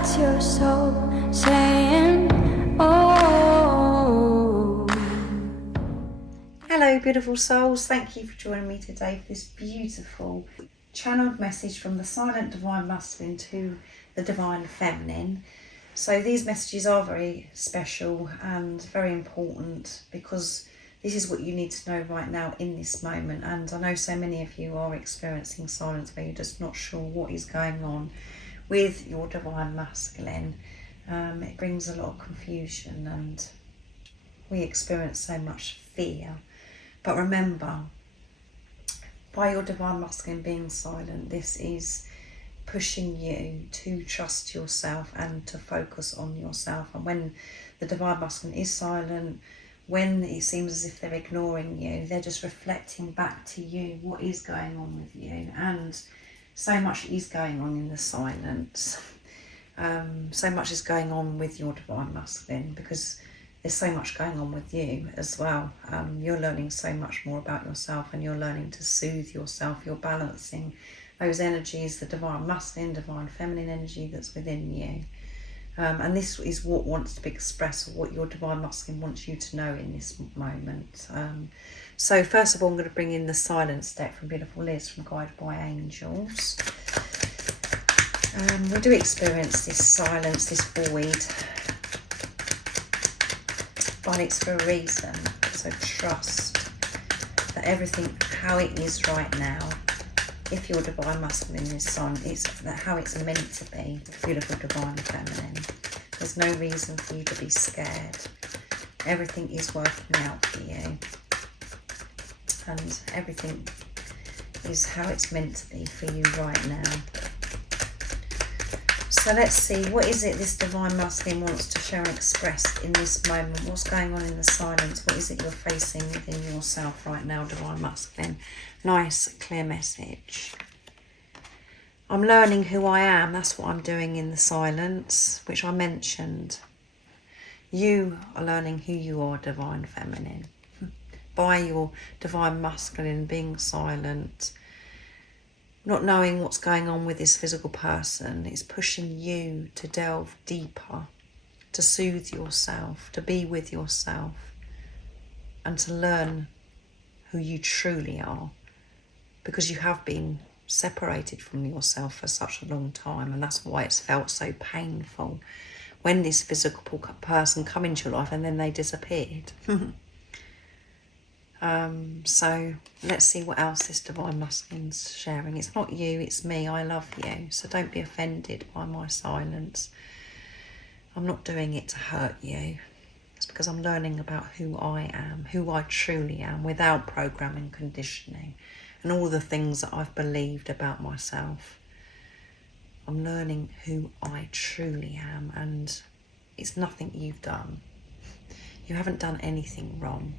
That's your soul saying, oh. Hello beautiful souls, thank you for joining me today for this beautiful channeled message from the silent divine masculine to the divine feminine. So these messages are very special and very important because this is what you need to know right now in this moment. And I know so many of you are experiencing silence where you're just not sure what is going on with your divine masculine. It brings a lot of confusion and we experience so much fear. But remember, by your divine masculine being silent, this is pushing you to trust yourself and to focus on yourself. And when the divine masculine is silent, when it seems as if they're ignoring you, they're just reflecting back to you what is going on with you. And so much is going on in the silence. So much is going on with your divine masculine because there's so much going on with you as well. You're learning so much more about yourself and you're learning to soothe yourself. You're balancing those energies, the divine masculine, divine feminine energy that's within you. And this is what wants to be expressed, or what your divine masculine wants you to know in this moment. So first of all, I'm going to bring in the silence deck from beautiful Liz from Guided by Angels. We do experience this silence, this void, but it's for a reason. So trust that everything how it is right now, if your divine masculine is silent, it's how it's meant to be, the beautiful divine feminine. There's no reason for you to be scared. Everything is working out for you. And everything is how it's meant to be for you right now. So let's see, what is it this divine masculine wants to share and express in this moment? What's going on in the silence? What is it you're facing within yourself right now, divine masculine? Nice, clear message. I'm learning who I am. That's what I'm doing in the silence, which I mentioned. You are learning who you are, divine feminine. By your divine masculine being silent, not knowing what's going on with this physical person, it's pushing you to delve deeper, to soothe yourself, to be with yourself, and to learn who you truly are, because you have been separated from yourself for such a long time, and that's why it's felt so painful when this physical person come into your life and then they disappeared. So let's see what else this divine masculine's sharing. It's not you, it's me. I love you, so don't be offended by my silence. I'm not doing it to hurt you. It's because I'm learning about who I am, who I truly am, without programming, conditioning, and all the things that I've believed about myself. I'm learning who I truly am, and it's nothing you've done. You haven't done anything wrong.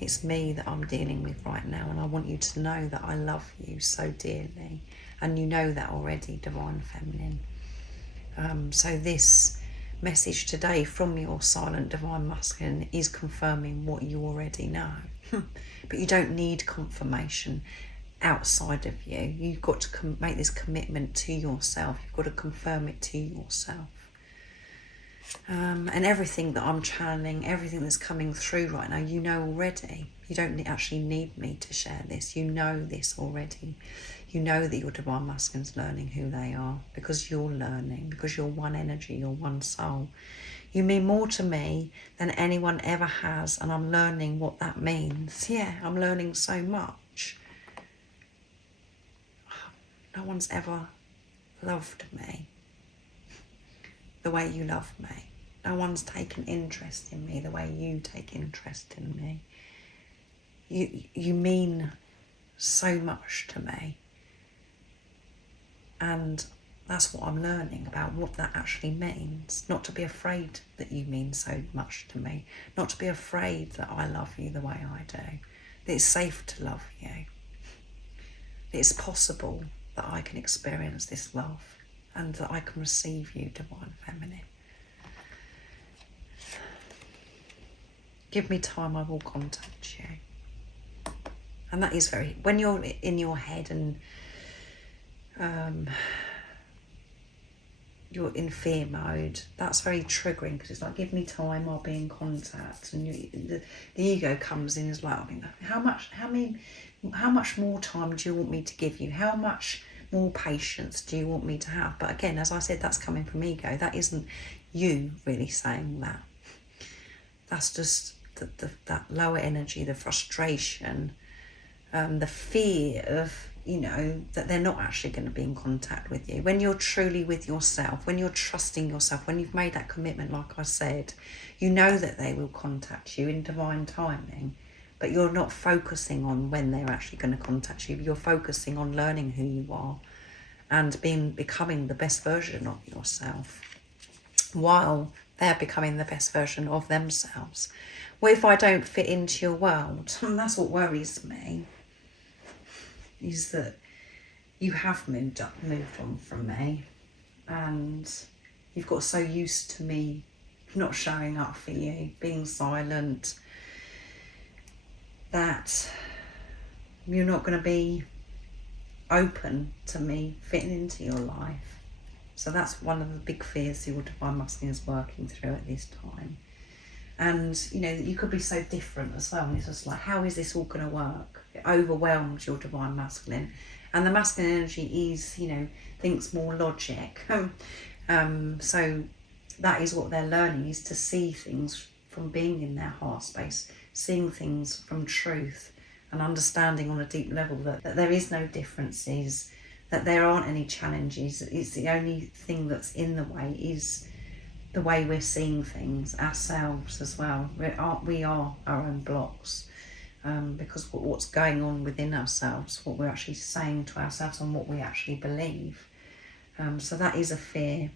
It's me that I'm dealing with right now, and I want you to know that I love you so dearly, and you know that already, divine feminine. So this message today from your silent divine masculine is confirming what you already know. But you don't need confirmation outside of you. You've got to make this commitment to yourself. You've got to confirm it to yourself. And everything that I'm channeling, everything that's coming through right now, you know already. You don't actually need me to share this. You know this already. You know that your divine masculine's learning who they are, because you're learning, because you're one energy, you're one soul. You mean more to me than anyone ever has, and I'm learning what that means. Yeah, I'm learning so much. No one's ever loved me the way you love me. No one's taken interest in me the way you take interest in me. You mean so much to me. And that's what I'm learning about, what that actually means. Not to be afraid that you mean so much to me. Not to be afraid that I love you the way I do. That it's safe to love you. That it's possible that I can experience this love, and that I can receive you, divine feminine. Give me time, I will contact you. And that is very, when you're in your head and you're in fear mode, that's very triggering, because it's like, give me time, I'll be in contact. And the ego comes in as well. I mean, how much more time do you want me to give you? How much more patience do you want me to have? But again, as I said, that's coming from ego. That isn't you really saying that. That's just that lower energy, the frustration, the fear of, you know, that they're not actually going to be in contact with you. When you're truly with yourself, when you're trusting yourself, when you've made that commitment, like I said, you know that they will contact you in divine timing, but you're not focusing on when they're actually going to contact you. You're focusing on learning who you are and becoming the best version of yourself while they're becoming the best version of themselves. Well, if I don't fit into your world, and that's what worries me, is that you have moved on from me, and you've got so used to me not showing up for you, being silent, that you're not going to be open to me fitting into your life. So that's one of the big fears your divine masculine is working through at this time. And, you know, you could be so different as well. And it's just like, how is this all going to work? It overwhelms your divine masculine. And the masculine energy is, you know, thinks more logic. So that is what they're learning, is to see things from being in their heart space, seeing things from truth, and understanding on a deep level that there is no differences, that there aren't any challenges. It's the only thing that's in the way is the way we're seeing things ourselves as well. We are our own blocks, because what's going on within ourselves, what we're actually saying to ourselves and what we actually believe. So that is a fear,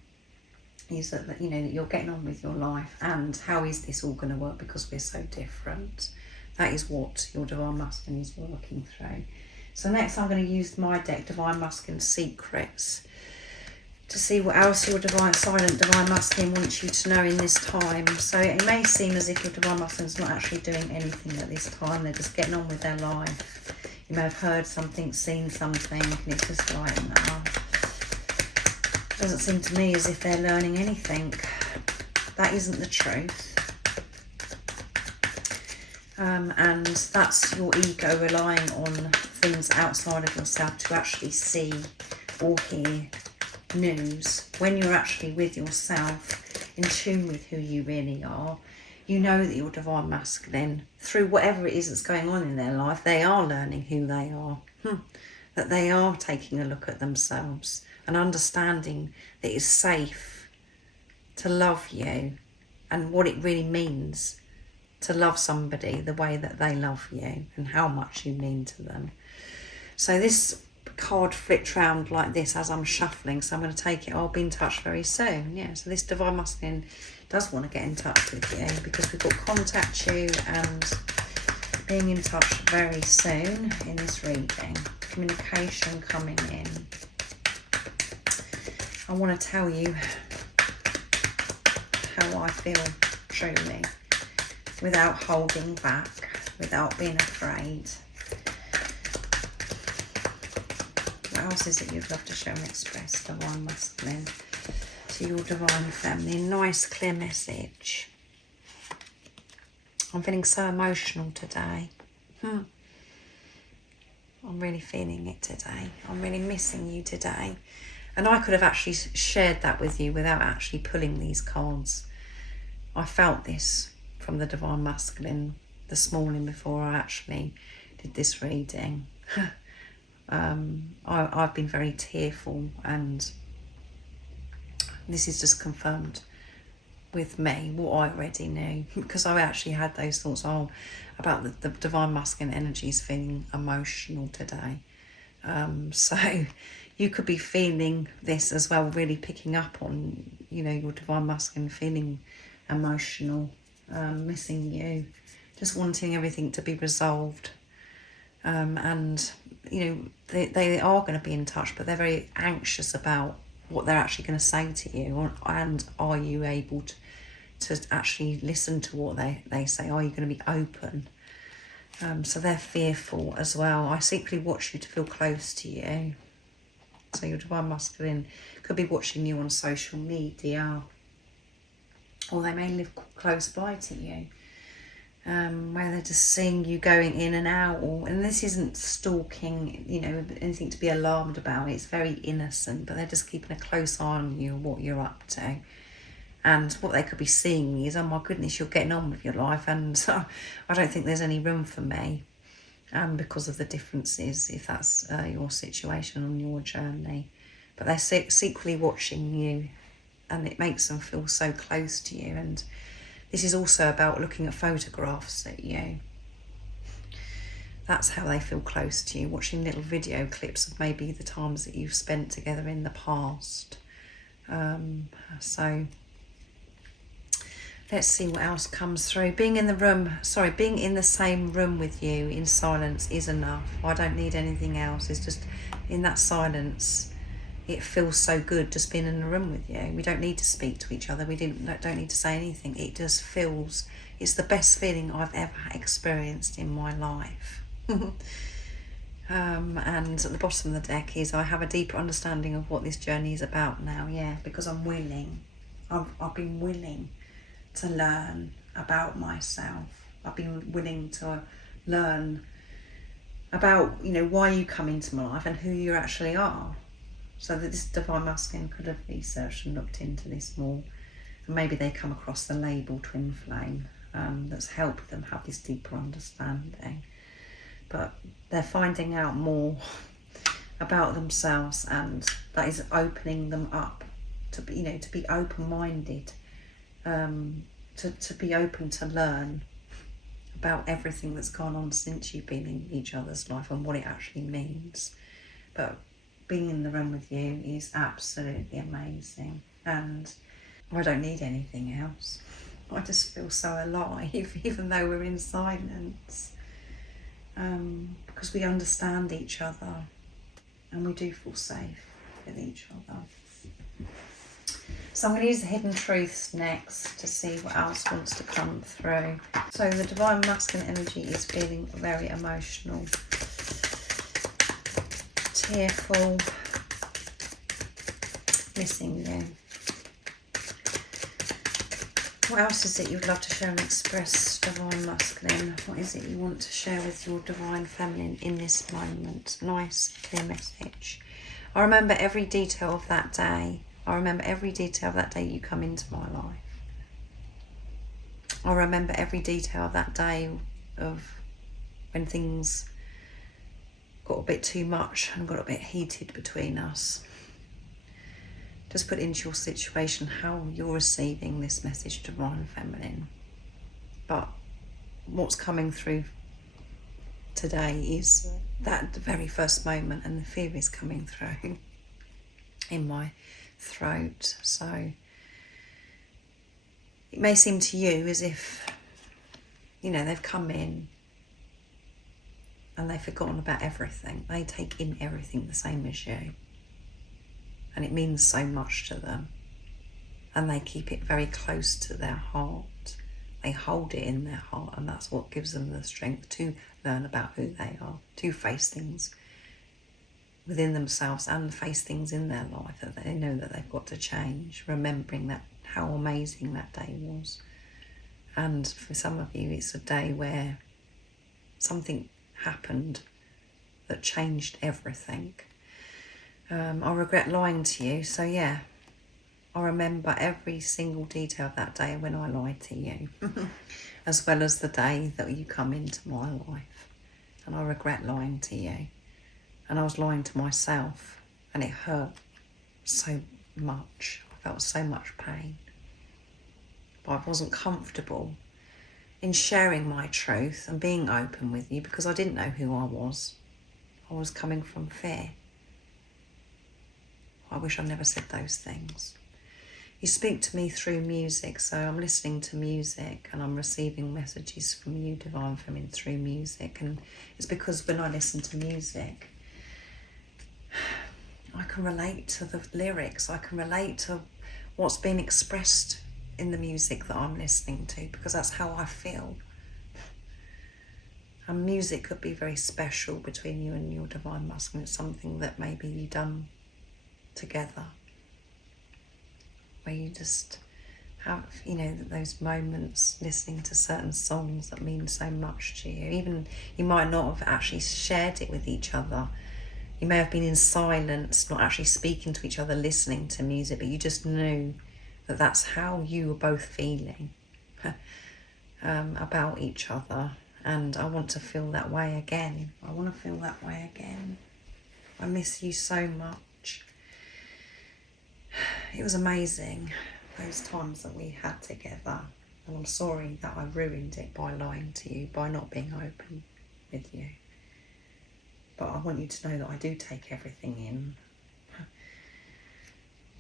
is that, you know, that you're getting on with your life, and how is this all going to work because we're so different. That is what your divine masculine is working through. So next I'm going to use my deck, Divine Masculine Secrets, to see what else your silent divine masculine wants you to know in this time. So it may seem as if your divine masculine is not actually doing anything at this time. They're just getting on with their life. You may have heard something, seen something, and it's just like, no. Doesn't seem to me as if they're learning anything. That isn't the truth. And that's your ego relying on things outside of yourself to actually see or hear news. When you're actually with yourself, in tune with who you really are, you know that your divine masculine, through whatever it is that's going on in their life, they are learning who they are. That they are taking a look at themselves and understanding that it's safe to love you, and what it really means to love somebody the way that they love you, and how much you mean to them. So this card flipped round like this as I'm shuffling, so I'm going to take it. I'll be in touch very soon. Yeah, so this divine masculine does want to get in touch with you, because we've got contact you and being in touch very soon in this reading. Communication coming in. I want to tell you how I feel truly, without holding back, without being afraid. What else is it you'd love to show and express, divine masculine, to your divine feminine? Nice clear message. I'm feeling so emotional today. I'm really feeling it today. I'm really missing you today. And I could have actually shared that with you without actually pulling these cards. I felt this from the divine masculine this morning before I actually did this reading. I've been very tearful, and this is just confirmed with me what I already knew, because I actually had those thoughts about the divine masculine energies feeling emotional today. So you could be feeling this as well, really picking up on, you know, your divine masculine feeling emotional, missing you, just wanting everything to be resolved. And, you know, they are going to be in touch, but they're very anxious about what they're actually going to say to you, and are you able to actually listen to what they say? Are you going to be open? So they're fearful as well. I secretly watch you to feel close to you. So your Divine Masculine could be watching you on social media, or they may live close by to you, where they're just seeing you going in and out. And this isn't stalking, you know, anything to be alarmed about. It's very innocent, but they're just keeping a close eye on you, what you're up to. And what they could be seeing is, oh my goodness, you're getting on with your life, and I don't think there's any room for me, because of the differences, if that's your situation on your journey. But they're secretly watching you, and it makes them feel so close to you. And this is also about looking at photographs at you. That's how they feel close to you, watching little video clips of maybe the times that you've spent together in the past. So let's see what else comes through. Being in the same room with you in silence is enough. I don't need anything else. It's just in that silence, it feels so good just being in a room with you. We don't need to speak to each other. We don't need to say anything. It just feels, it's the best feeling I've ever experienced in my life. And at the bottom of the deck is, I have a deeper understanding of what this journey is about now. Yeah, because I'm willing. I've been willing to learn about myself. I've been willing to learn about, you know, why you come into my life and who you actually are. So that this Divine Masculine could have researched and looked into this more. And maybe they come across the label Twin Flame, that's helped them have this deeper understanding. But they're finding out more about themselves, and that is opening them up to be, you know, to be open-minded, to be open to learn about everything that's gone on since you've been in each other's life and what it actually means. But being in the room with you is absolutely amazing, and I don't need anything else. I just feel so alive, even though we're in silence, because we understand each other and we do feel safe with each other. So I'm going to use the Hidden Truths next to see what else wants to come through. So the Divine Masculine energy is feeling very emotional, tearful, missing you. What else is it you'd love to share and express, Divine Masculine? What is it you want to share with your Divine Feminine in this moment? Nice, clear message. I remember every detail of that day. I remember every detail of that day you come into my life. I remember every detail of that day of when things got a bit too much and got a bit heated between us. Just put into your situation how you're receiving this message, Divine Feminine. But what's coming through today is that the very first moment, and the fear is coming through in my throat. So it may seem to you as if, you know, they've come in and they've forgotten about everything. They take in everything the same as you. And it means so much to them. And they keep it very close to their heart. They hold it in their heart, and that's what gives them the strength to learn about who they are, to face things within themselves and face things in their life that they know that they've got to change, remembering that how amazing that day was. And for some of you, it's a day where something happened that changed everything. I regret lying to you, so yeah, I remember every single detail of that day when I lied to you, as well as the day that you come into my life. And I regret lying to you. And I was lying to myself, and it hurt so much. I felt so much pain. But I wasn't comfortable in sharing my truth and being open with you because I didn't know who I was. I was coming from fear. I wish I never said those things. You speak to me through music, so I'm listening to music and I'm receiving messages from you, Divine Feminine, through music. And it's because when I listen to music, I can relate to the lyrics. I can relate to what's being expressed in the music that I'm listening to, because that's how I feel. And music could be very special between you and your Divine Masculine. It's something that maybe you've done together, where you just have, you know, those moments listening to certain songs that mean so much to you. Even you might not have actually shared it with each other. You may have been in silence, not actually speaking to each other, listening to music, but you just knew that that's how you were both feeling about each other. And I want to feel that way again. I want to feel that way again. I miss you so much. It was amazing, those times that we had together. And I'm sorry that I ruined it by lying to you, by not being open with you. But I want you to know that I do take everything in.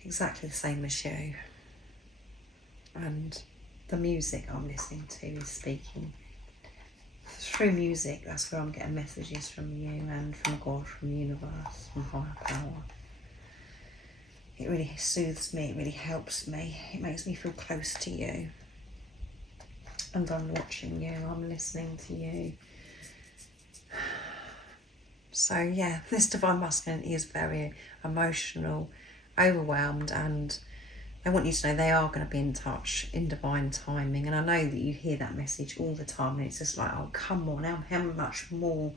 Exactly the same as you. And the music I'm listening to is speaking. Through music, that's where I'm getting messages from you and from God, from the universe, from higher power. It really soothes me, it really helps me. It makes me feel close to you. And I'm watching you, I'm listening to you. So yeah, this divine masculinity is very emotional, overwhelmed, and I want you to know they are going to be in touch in divine timing. And I know that you hear that message all the time, and it's just like, oh, come on, how much more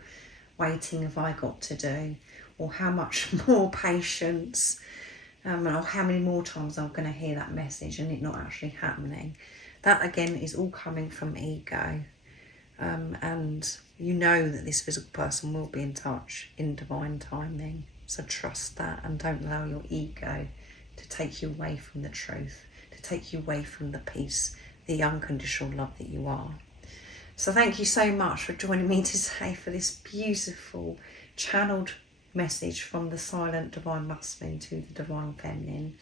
waiting have I got to do? Or how much more patience? Or how many more times I'm going to hear that message and it not actually happening. That again is all coming from ego. And you know that this physical person will be in touch in divine timing. So trust that and don't allow your ego to take you away from the truth, to take you away from the peace, the unconditional love that you are. So thank you so much for joining me today for this beautiful channeled message from the silent divine masculine to the divine feminine.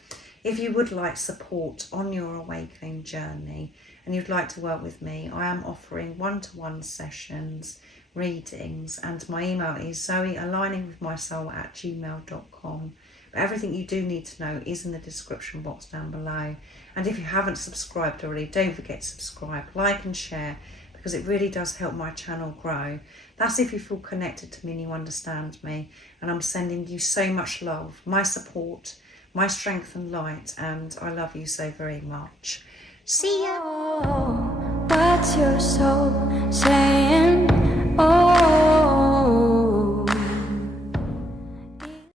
If you would like support on your awakening journey and you'd like to work with me, I am offering one-to-one sessions, readings, and my email is zoealigningwithmysoul@gmail.com. But everything you do need to know is in the description box down below. And if you haven't subscribed already, don't forget to subscribe, like and share, because it really does help my channel grow. That's if you feel connected to me and you understand me. And I'm sending you so much love, my support, my strength and light, and I love you so very much. See ya! Oh, what's your soul saying? Oh.